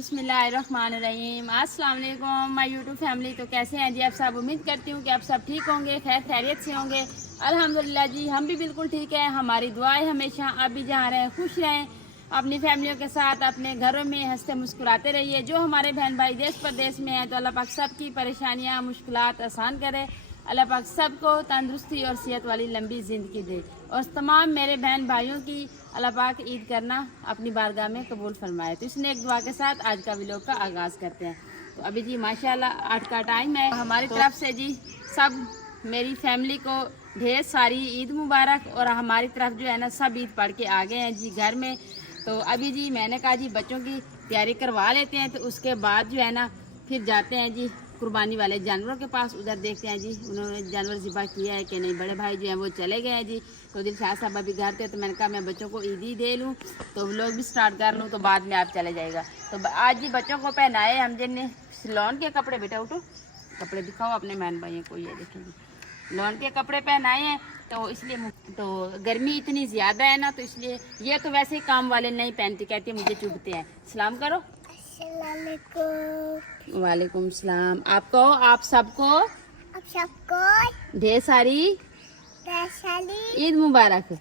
बिस्मिल्लाहिर्रहमानिर्रहीम। अस्सलाम वालेकुम माय यूट्यूब फैमिली। तो कैसे हैं जी आप सब? उम्मीद करती हूँ कि आप सब ठीक होंगे, खैर खैरियत से होंगे। अल्हम्दुलिल्लाह जी हम भी बिल्कुल ठीक है। हमारी दुआएं हमेशा आप भी जहाँ रहें खुश रहें, अपनी फैमिलियों के साथ अपने घरों में हंसते मुस्कुराते रहिए। जो हमारे बहन भाई देश प्रदेश में हैं तो अल्लाह पाक सबकी परेशानियाँ मुश्किलात आसान करे। अल्लाह पाक सबको तंदुरुस्ती और सेहत वाली लंबी ज़िंदगी दे। और तमाम मेरे बहन भाइयों की अल्लाह पाक ईद करना अपनी बारगाह में कबूल फरमाए। तो इसने एक दुआ के साथ आज का व्लॉग का आगाज़ करते हैं। तो अभी जी माशाल्लाह 8 का टाइम है। हमारी तरफ से जी सब मेरी फैमिली को ढेर सारी ईद मुबारक। और हमारी तरफ जो है ना सब ईद पढ़ के आ गए हैं जी घर में। तो अभी जी मैंने कहा जी बच्चों की तैयारी करवा लेते हैं, तो उसके बाद जो है ना फिर जाते हैं जी कुर्बानी वाले जानवरों के पास। उधर देखते हैं जी उन्होंने जानवर ज़िबा किया है कि नहीं। बड़े भाई जो हैं वो चले गए हैं जी, तो दिलशाद साहब अभी घर थे। तो मैंने कहा मैं बच्चों को ईदी दे लूँ तो व्लॉग भी स्टार्ट कर लूँ, तो बाद में आप चले जाएगा। तो आज जी बच्चों को पहनाए हम जिनने लॉन के कपड़े। बेटा उठो, कपड़े दिखाओ अपने बहन भाइयों को। ये देखें जी लॉन के कपड़े पहनाए हैं। तो इसलिए तो गर्मी इतनी ज़्यादा है ना, तो इसलिए ये तो वैसे ही काम वाले नहीं पहनती, कहती मुझे चुभते हैं। सलाम करो। वालेकुम सलाम। आपको आप सबको ढेर सारी ईद मुबारक।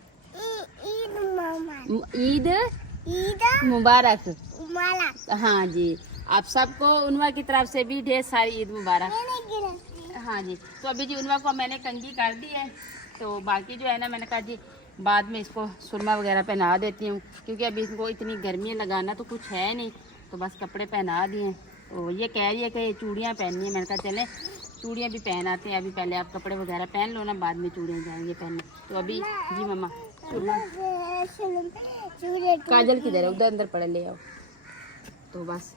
ईद मुबारक। हाँ जी, आप सबको उनवा की तरफ से भी ढेर सारी ईद मुबारक। हाँ जी, तो अभी जी उनवा को मैंने कंघी कर दी है। तो बाकी जो है ना मैंने कहा जी बाद में इसको सुरमा वगैरह पहना देती हूँ, क्योंकि अभी इनको इतनी गर्मी लगाना तो कुछ है नहीं, तो बस कपड़े पहना दिए। तो ये कह रही है कि चूड़ियाँ पहननी है। मैंने कहा चलें चूड़ियाँ भी पहनाते हैं। अभी पहले आप कपड़े वगैरह पहन लो ना, बाद में चूड़ियाँ जाएंगे पहनने। तो अभी जी मम्मा काजल किधर है? उधर अंदर पड़े ले आओ। तो बस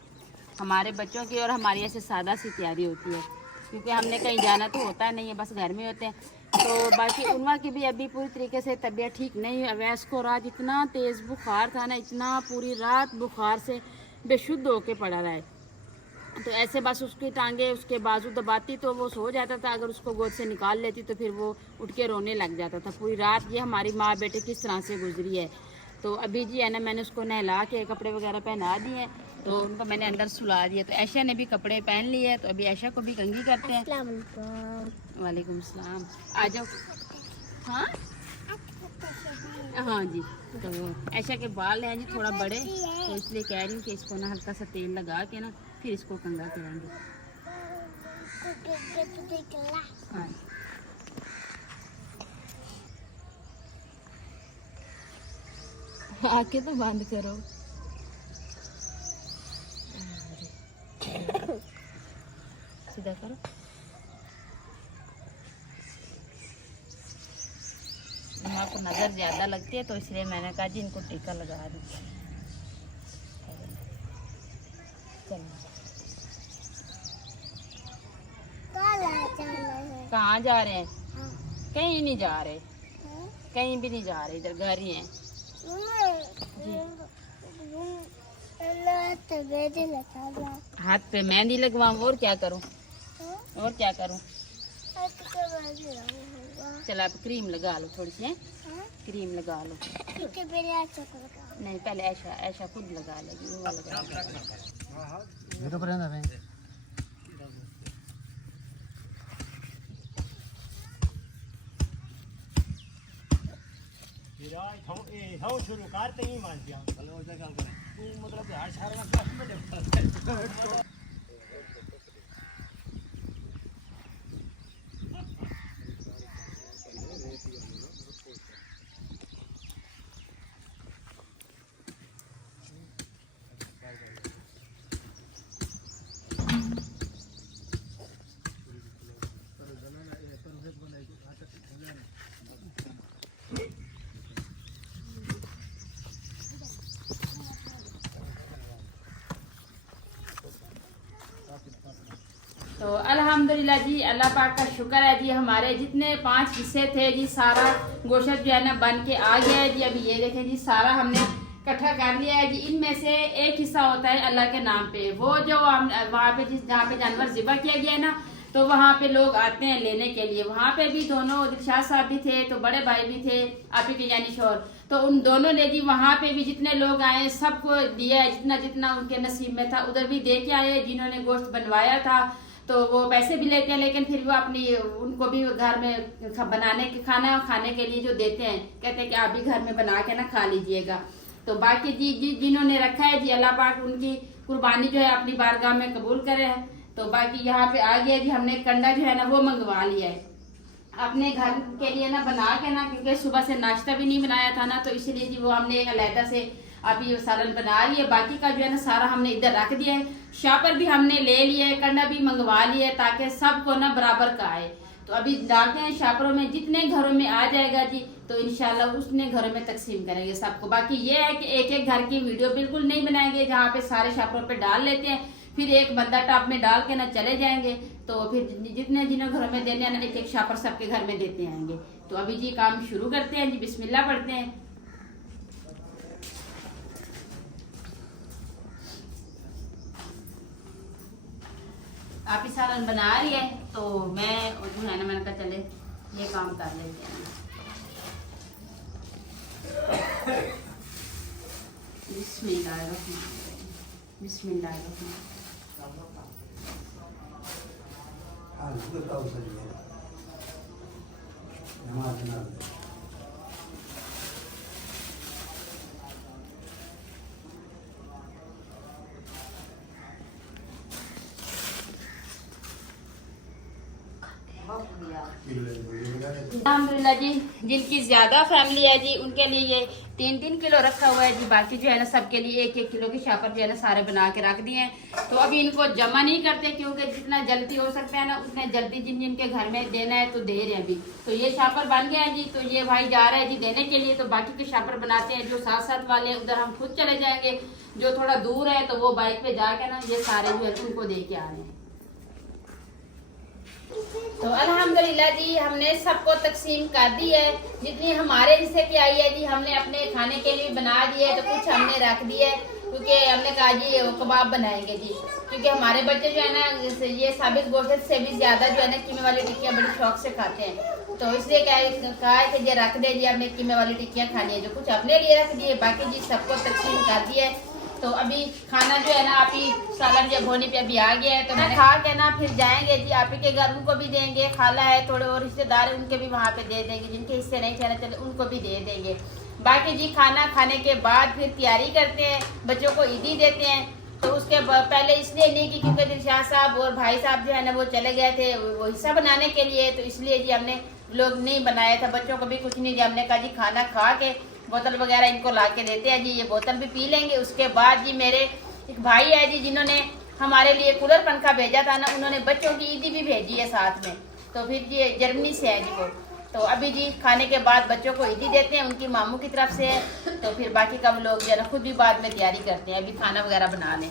हमारे बच्चों की और हमारी ऐसे सादा सी तैयारी होती है, क्योंकि हमने कहीं जाना तो होता नहीं है, बस घर में होते हैं। तो बाकी उनवा की भी अभी पूरी तरीके से तबीयत ठीक नहीं है। अवैस को रात इतना तेज़ बुखार था ना, इतना पूरी रात बुखार से बेशुद्ध होके पड़ा रहा है। तो ऐसे बस उसकी टांगे उसके बाजू दबाती तो वो सो जाता था, अगर उसको गोद से निकाल लेती तो फिर वो उठ के रोने लग जाता था। पूरी रात ये हमारी माँ बेटे किस तरह से गुजरी है। तो अभी जी है ना मैंने उसको नहला के कपड़े वगैरह पहना दिए हैं, तो उनको मैंने अंदर सुला दिया। तो ऐशा ने भी कपड़े पहन लिए हैं, तो अभी ऐशा को भी कंघी करते हैं। वालेकुम सलाम, आ जाओ। हाँ हाँ जी, तो ऐशा के बाल हैं जी थोड़ा बड़े, तो इसलिए कह रही हूँ कि इसको ना हल्का सा तेल लगा के ना फिर इसको कंघा करेंगे। हाँ आंखें तो बंद करो। सीधा करो। माँ को नज़र ज़्यादा लगती है, तो इसलिए मैंने कहा जी इनको टीका लगा दूँ। कहाँ जा रहे हैं? कहीं नहीं जा रहे, कहीं भी नहीं जा रहे, इधर घर ही हैं। हाथ पे मेहंदी लगवाऊं और क्या करूं? और क्या करूं? चलो आप क्रीम लगा लो थोड़ी सी, क्रीम लगा लो। नहीं पहले ऐशा ऐशा खुद लगा लेगी, वो लगा। शुरू करते ही मान दिया मतलब तो अल्हम्दुलिल्लाह जी अल्लाह पाक का शुक्र है जी, हमारे जितने 5 हिस्से थे जी सारा गोश्त जो है ना बन के आ गया है जी। अभी ये देखें जी सारा हमने इकट्ठा कर लिया है जी। इनमें से एक हिस्सा होता है अल्लाह के नाम पे, वो जो हम वहाँ पे जिस जहाँ पे जानवर ज़िबा किया गया है ना, तो वहाँ पे लोग आते हैं लेने के लिए। वहाँ पे भी दोनों दिलशाद साहब भी थे, तो बड़े भाई भी थे आपी के यानी शोर, तो उन दोनों ने जी वहाँ पे भी जितने लोग आए सबको दिया, जितना जितना उनके नसीब में था उधर भी दे के आए। जिन्होंने गोश्त बनवाया था तो वो पैसे भी लेते हैं, लेकिन फिर वो अपनी उनको भी घर में बनाने के खाने के लिए जो देते हैं, कहते हैं कि आप भी घर में बना के ना खा लीजिएगा। तो बाकी जी जिन्होंने रखा है जी अल्लाह पाक उनकी कुर्बानी जो है अपनी बारगाह में कबूल करे है। तो बाकी यहाँ पे आ गया जी, हमने कंडा जो है ना वो मंगवा लिया है अपने घर के लिए ना बना के ना, क्योंकि सुबह से नाश्ता भी नहीं बनाया था ना, तो इसलिए जी वो हमने एक अलहदा से अभी ये सालन बना रही है। बाकी का जो है ना सारा हमने इधर रख दिया है। शापर भी हमने ले लिया है, कंडा भी मंगवा लिया है ताकि सबको ना बराबर का आए। तो अभी डालते हैं शापरों में, जितने घरों में आ जाएगा जी तो इंशाल्लाह उसने घरों में तकसीम करेंगे सबको। बाकी ये है कि एक एक घर की वीडियो बिल्कुल नहीं बनाएंगे जहाँ पे सारे शापरों पे डाल लेते हैं, फिर एक बंदा टॉप में डाल के ना चले जाएंगे, तो फिर जितने जिन्हों घरों में देने ना एक एक शापर सबके घर में देते आएंगे। तो अभी जी काम शुरू करते हैं जी, बिस्मिल्लाह पढ़ते हैं। आप ही सालन बना रही है तो मैं जो है ना मैंने कहा चले ये काम कर लेते हैं। बिस्मिल्लाह अल्हम्दुलिल्लाह जी, जिनकी ज्यादा फैमिली है जी उनके लिए ये 3-3 किलो रखा हुआ है जी। बाकी जो है ना सबके लिए 1-1 किलो के शापर जो है ना सारे बना के रख दिए हैं। तो अभी इनको जमा नहीं करते क्योंकि जितना जल्दी हो सकता है ना उतने जल्दी जिन जिनके घर में देना है तो दे रहे हैं अभी। तो ये शापर बन गया है जी, तो ये भाई जा रहा है जी देने के लिए। तो बाकी के शापर बनाते हैं, जो साथ साथ वाले हैं उधर हम खुद चले जाएंगे, जो थोड़ा दूर है तो वो बाइक पे जाके ना ये सारे जो है उनको दे के आ रहे हैं। तो अल्हम्दुलिल्लाह जी हमने सबको तकसीम कर दी है, जितनी हमारे हिस्से की आई है जी हमने अपने खाने के लिए बना दी है। तो कुछ हमने रख दिया है क्योंकि हमने कहा जी कबाब बनाएंगे जी, क्योंकि हमारे बच्चे जो है ना ये साबित गोश्त से भी ज्यादा जो है ना कीमे वाली टिक्कियाँ बड़ी शौक से खाते हैं। तो इसलिए कहा है कि ये रख दे जी, हमने कीमे वाली टिक्कियाँ खानी है, जो कुछ अपने लिए रख दिए, बाकी जी सबको तकसीम कर दिया है। तो अभी खाना जो है ना आप ही सालन या भोनी पे अभी आ गया है, तो मैं खा के ना फिर जाएंगे जी आप ही के घर, उनको भी देंगे, खाला है थोड़े और रिश्तेदार है उनके भी वहाँ पे दे देंगे, जिनके हिस्से नहीं चले चले उनको भी दे देंगे। बाकी जी खाना खाने के बाद फिर तैयारी करते हैं, बच्चों को ईदी देते हैं। तो उसके पहले इसलिए नहीं की क्योंकि दिलशाद साहब और भाई साहब जो है ना वो चले गए थे वो हिस्सा बनाने के लिए, तो इसलिए जी हमने लोग नहीं बनाया था, बच्चों को भी कुछ नहीं दिया। हमने कहा जी खाना खा के बोतल वगैरह इनको ला के देते हैं जी, ये बोतल भी पी लेंगे। उसके बाद जी मेरे एक भाई है जी जिन्होंने हमारे लिए कूलर पंखा भेजा था ना, उन्होंने बच्चों की ईदी भी भेजी है साथ में, तो फिर जी जर्मनी से है जी वो। तो अभी जी खाने के बाद बच्चों को ईदी देते हैं, उनकी मामू की तरफ से है। तो फिर बाकी का लोग जो है ना खुद भी बाद में तैयारी करते हैं, अभी खाना वगैरह बना लें।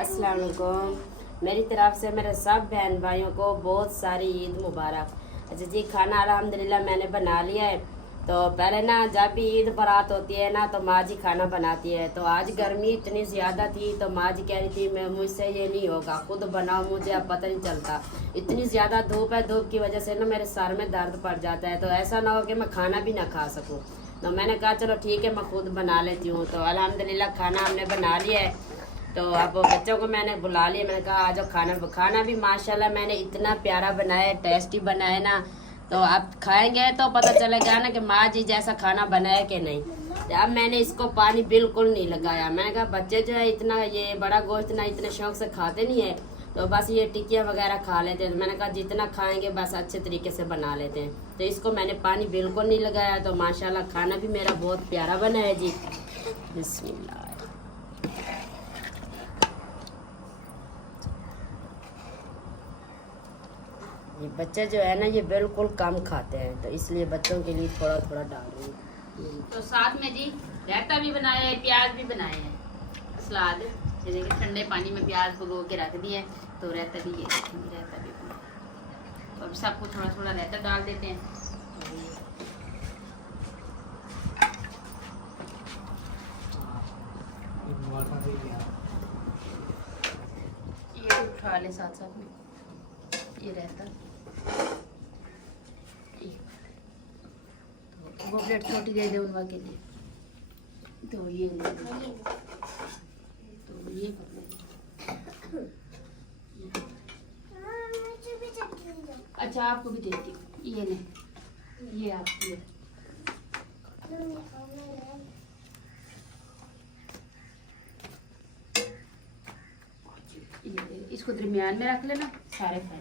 अस्सलाम वालेकुम, मेरी तरफ से मेरे सब बहन भाइयों को बहुत सारी ईद मुबारक। अच्छा जी खाना अल्हम्दुलिल्लाह मैंने बना लिया है। तो पहले ना जब भी ईद बारात होती है ना तो माँ जी खाना बनाती है। तो आज गर्मी इतनी ज़्यादा थी तो माँ जी कह रही थी मैं मुझसे ये नहीं होगा, खुद बनाओ, मुझे अब पता नहीं चलता, इतनी ज़्यादा धूप है, धूप की वजह से ना मेरे सर में दर्द पड़ जाता है, तो ऐसा ना हो कि मैं खाना भी ना खा सकूँ। तो मैंने कहा चलो ठीक है मैं खुद बना लेती हूँ। तो अल्हम्दुलिल्लाह खाना हमने बना लिया है। तो अब बच्चों को मैंने बुला लिया, मैंने कहा आ जाओ खाना भी माशाल्लाह मैंने इतना प्यारा बनाया है, टेस्टी बनाया ना, तो आप खाएंगे तो पता चलेगा ना कि माँ जी जैसा खाना बनाया कि नहीं। तो अब मैंने इसको पानी बिल्कुल नहीं लगाया, मैंने कहा बच्चे जो है इतना ये बड़ा गोश्त ना इतने शौक से खाते नहीं है, तो बस ये टिक्कियाँ वगैरह खा लेते हैं। तो मैंने कहा जितना खाएंगे बस अच्छे तरीके से बना लेते हैं, तो इसको मैंने पानी बिल्कुल नहीं लगाया। तो माशाल्लाह खाना भी मेरा बहुत प्यारा बना है जी। बिस्मिल्लाह। ये बच्चे जो है ना ये बिल्कुल कम खाते हैं, तो इसलिए बच्चों के लिए थोड़ा थोड़ा डाल रही हूँ। तो साथ में जी रायता भी बनाया है, प्याज भी बनाए हैं, सलाद जैसे कि ठंडे पानी में प्याज भिगो के रख दिए, तो रायता भी ये रायता भी बनाया। तो अब सबको थोड़ा थोड़ा रहता डाल देते हैं। ये उठा ले साथ साथ में, ये रहता तो वो प्लेट छोटी दे दे उनका के लिए, तो ये ले तो ये अच्छा आपको भी देती हूँ, ये ले, ये आप ये इसको दरमियान में रख लेना सारे फ्राई।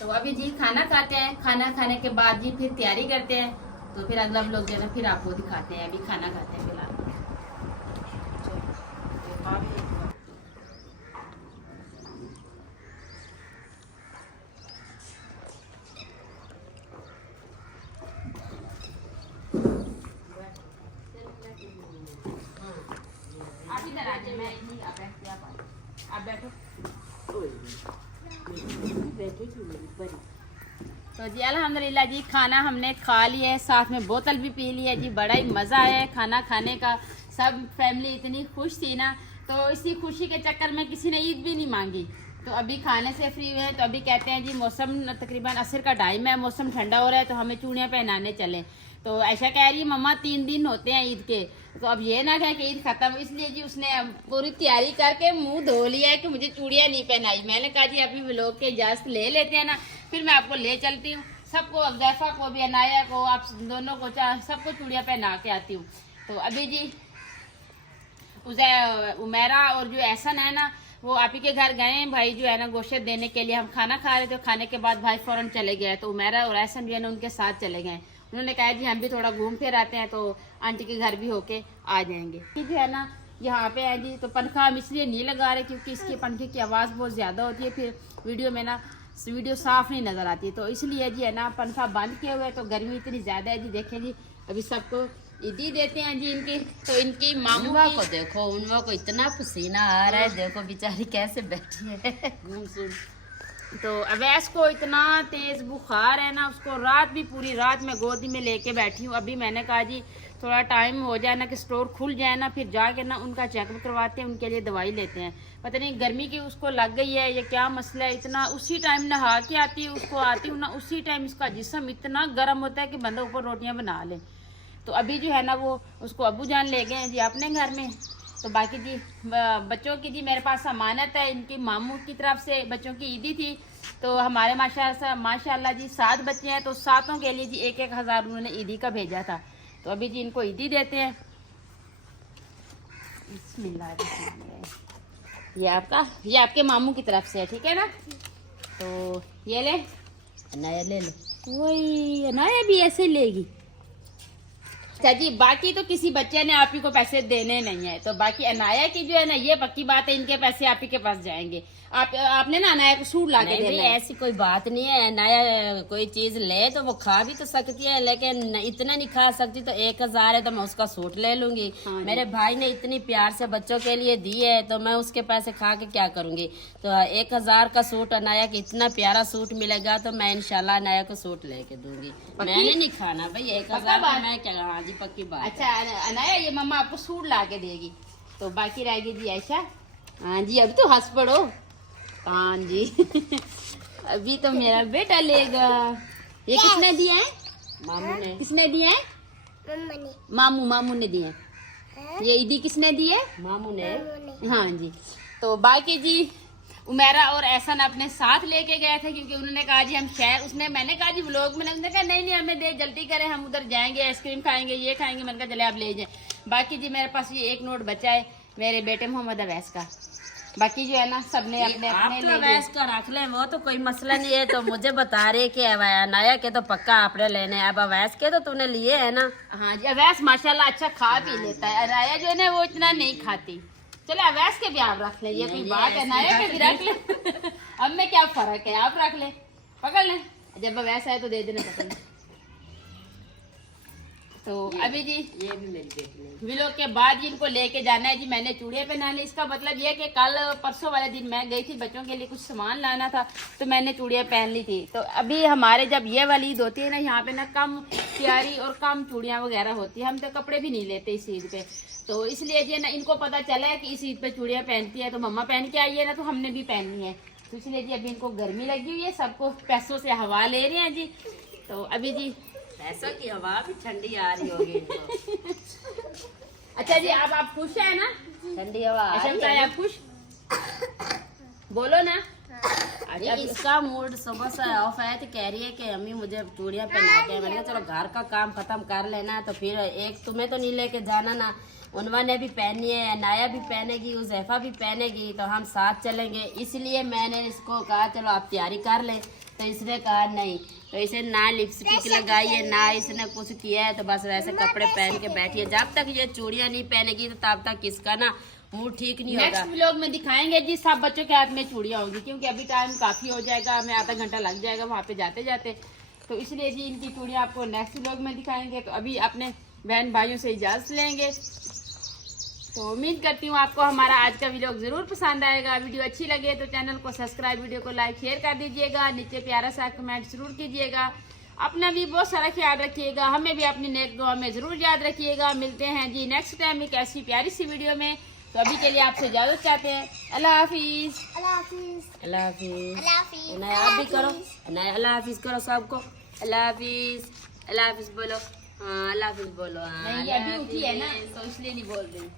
तो अभी जी खाना खाते हैं, खाना खाने के बाद जी फिर तैयारी करते हैं, तो फिर अगला व्लॉग जो है ना फिर आपको दिखाते हैं। अभी खाना खाते हैं फिलहाल। आप इधर आ जाइए, मैं नहीं आप बैठो तो जी अल्हम्दुलिल्लाह जी खाना हमने खा लिया है, साथ में बोतल भी पी ली है जी। बड़ा ही मज़ा आया है खाना खाने का, सब फैमिली इतनी खुश थी ना, तो इसी खुशी के चक्कर में किसी ने ईद भी नहीं मांगी। तो अभी खाने से फ्री हुए हैं, तो अभी कहते हैं जी मौसम तकरीबन असर का टाइम है, मौसम ठंडा हो रहा है, तो हमें चूड़ियाँ पहनाने चलें। तो ऐसा कह रही है मम्मा 3 दिन होते हैं ईद के, तो अब ये ना कहे कि ईद खत्म, इसलिए जी उसने पूरी तैयारी करके मुंह धो लिया है कि मुझे चूड़ियाँ नहीं पहनाई। मैंने कहा जी अभी व्लॉग के इजाज़त ले लेते हैं ना, फिर मैं आपको ले चलती हूँ। सबको, अफ़ज़ैफ़ा को भी, अनाया को, आप दोनों को, सबको चूड़ियाँ पहना के आती हूँ। तो अभी जी उमेरा और जो एहसन है ना, वो आप ही के घर गए भाई जो है ना गोश्त देने के लिए। हम खाना खा रहे थे, खाने के बाद भाई फ़ौरन चले गए, तो उमेरा और एहसन जो है ना उनके साथ चले गए। उन्होंने कहा जी हम भी थोड़ा घूम फिर आते हैं, तो आंटी के घर भी होके आ जाएंगे। जो है ना यहाँ पे है जी, तो पंखा हम इसलिए नहीं लगा रहे क्योंकि इसके पंखे की आवाज़ बहुत ज़्यादा होती है, फिर वीडियो में ना वीडियो साफ़ नहीं नज़र आती, तो इसलिए जी है ना पंखा बंद किए हुए। तो गर्मी इतनी ज़्यादा है जी, देखें जी अभी सबको ईदी देते हैं जी इनकी। तो इनकी मामुआ को देखो, उनवा को इतना पसीना आ रहा है, देखो बेचारी कैसे बैठी है घूम सुन। तो अवैस को इतना तेज़ बुखार है ना, उसको रात भी पूरी रात मैं गोदी में लेके बैठी हूँ। अभी मैंने कहा जी थोड़ा टाइम हो जाए ना कि स्टोर खुल जाए ना, फिर जाके ना उनका चेकअप करवाते हैं, उनके लिए दवाई लेते हैं। पता नहीं गर्मी की उसको लग गई है या क्या मसला है, इतना उसी टाइम नहा के आती है, उसको आती हूँ ना उसी टाइम इसका जिस्म इतना गर्म होता है कि बंदा ऊपर रोटियाँ बना ले। तो अभी जो है ना वो उसको अब्बू जान ले गए हैं जी अपने घर में। तो बाकी जी बच्चों की जी मेरे पास अमानत है, इनकी मामू की तरफ से बच्चों की ईदी थी। तो हमारे माशाल्लाह जी 7 बच्चे हैं, तो 7 के लिए जी 1-1 हज़ार उन्होंने ईदी का भेजा था। तो अभी जी इनको ईदी देते हैं। बिस्मिल्लाह, ये आपके मामू की तरफ से है, ठीक है ना। तो ये ले अनाया, ले लो। वही अनाया भी ऐसे लेगी। अच्छा जी, बाकी तो किसी बच्चे ने आप ही को पैसे देने नहीं है, तो बाकी अनाया की जो है ना ये पक्की बात है, इनके पैसे आप ही के पास जाएंगे। आपने ना अनाया को सूट ला के देना है। ऐसी कोई बात नहीं है, अनाया कोई चीज ले तो वो खा भी तो सकती है, लेकिन इतना नहीं खा सकती। तो 1 हज़ार है तो मैं उसका सूट ले लूंगी। हाँ, मेरे भाई ने इतनी प्यार से बच्चों के लिए दी है, तो मैं उसके पैसे खा के क्या करूंगी। तो 1 हज़ार का सूट अनाया की इतना प्यारा सूट मिलेगा, तो मैं इंशाल्लाह अनाया को सूट लेके दूंगी। मैंने नहीं खाना भाई 1 हज़ार, मैं क्या। हाँ जी पक्की बात। अच्छा अनाया, ये मम्मा आपको सूट ला के देगी। तो बाकी रहेगी जी ऐसा। हाँ जी अभी तो हंस पड़ो। हाँ जी अभी तो मेरा बेटा लेगा। ये किसने दिए हैं? मामू ने। किसने दिए हैं? मामू ने दिए। ये ईदी किसने दिए? मामू ने। हाँ जी। तो बाकी जी उमेरा और एहसन अपने साथ लेके गए थे, क्योंकि उन्होंने कहा जी हम शहर, मैंने कहा जी व्लॉग में, उसने कहा नहीं हमें दे, जल्दी करें, हम उधर जाएंगे, आइसक्रीम खाएंगे, ये खाएंगे। मैंने कहा चले आप ले जाए। बाकी जी मेरे पास ये 1 नोट बचा है मेरे बेटे मोहम्मद अवैस का। बाकी जो है ना सबने अपने अपने तो अवैस का रख ले, वो तो कोई मसला नहीं है। तो मुझे बता रहे कि अनाया के तो पक्का आपने लेने, अब अवैस के तो तूने लिए है ना। हाँ जी अवैस माशाल्लाह अच्छा खा पी लेता है, अनाया जो है ना वो इतना नहीं खाती। चलो अवैस के भी आप रख ले, ये कोई बात है, अनाया के भी रख ले अब में क्या फर्क है, आप रख ले, पकड़ ले, जब अवैस आए तो दे देना, पकड़ ले। तो अभी जी ये भी मेरी बेटी व्लॉग के बाद जी इनको लेके जाना है जी। मैंने चूड़ियाँ पहना ली। इसका मतलब ये कि कल परसों वाले दिन मैं गई थी बच्चों के लिए कुछ सामान लाना था, तो मैंने चूड़ियाँ पहन ली थी। तो अभी हमारे जब ये वाली ईद होती है ना, यहाँ पे ना कम प्यारी और कम चूड़ियाँ वगैरह होती है। हम तो कपड़े भी नहीं लेते इस ईद पे, तो इसलिए जी ना इनको पता चला है कि इस ईद पे चूड़ियाँ पहनती है, तो मम्मा पहन के आई है ना, तो हमने भी पहननी है। तो इसलिए जी अभी इनको गर्मी लगी हुई है, सबको पैसों से हवा ले रहे हैं जी। तो अभी जी पैसों की हवा भी ठंडी आ रही होगी इनको। अच्छा जी, अब आप खुश है ना? ठंडी हवा आ अच्छा रही बताए, है। आप खुश बोलो ना। अरे इसका मूड सुबह से ऑफ है, तो कह रही है कि अम्मी मुझे चूड़ियाँ पहना के। मैंने कहा चलो घर का काम खत्म कर लेना, तो फिर एक तुम्हें तो नहीं लेके जाना ना, उनवा ने भी पहनी है, नाया भी पहनेगी, उज़ैफा भी पहनेगी, तो हम साथ चलेंगे। इसलिए मैंने इसको कहा चलो आप तैयारी कर ले। तो इसने कहा नहीं, तो इसे ना लिपस्टिक लगाई है ना इसने कुछ किया है, तो बस वैसे कपड़े पहन के बैठी है। जब तक ये चूड़ियाँ नहीं पहनेगी तो तब तक इसका ना मूड ठीक नहीं होगा। नेक्स्ट व्लॉग में दिखाएंगे जी सब बच्चों के हाथ में चूड़ियाँ होंगी, क्योंकि अभी टाइम काफी हो जाएगा, हमें आधा घंटा लग जाएगा वहाँ पे जाते जाते। तो इसलिए जी इनकी चूड़ियाँ आपको नेक्स्ट व्लॉग में दिखाएंगे। तो अभी अपने बहन भाइयों से इजाजत लेंगे। तो उम्मीद करती हूँ आपको हमारा आज का वीडियो जरूर पसंद आएगा। वीडियो अच्छी लगे तो चैनल को सब्सक्राइब, वीडियो को लाइक शेयर कर दीजिएगा, नीचे प्यारा सा कमेंट जरूर कीजिएगा। अपना भी बहुत सारा ख्याल रखिएगा, हमें भी अपनी नेक दुआ में जरूर याद रखिएगा। मिलते हैं जी नेक्स्ट टाइम एक ऐसी प्यारी सी वीडियो में। तो अभी के लिए आपसे इजाजत चाहते हैं। अल्लाह हाफिज। अल्लाह हाफिज। अल्लाह हाफिज। अल्लाह हाफिज। नहीं आप भी करो, नहीं अल्लाह हाफिज करो सबको। अल्लाह हाफिज, अल्लाह हाफिज बोलो। हाँ अल्लाह हाफिज बोलो। हाँ नहीं, अल्लाह अभी उठी है ना, हाफिज। तो इसलिए नहीं बोल रही।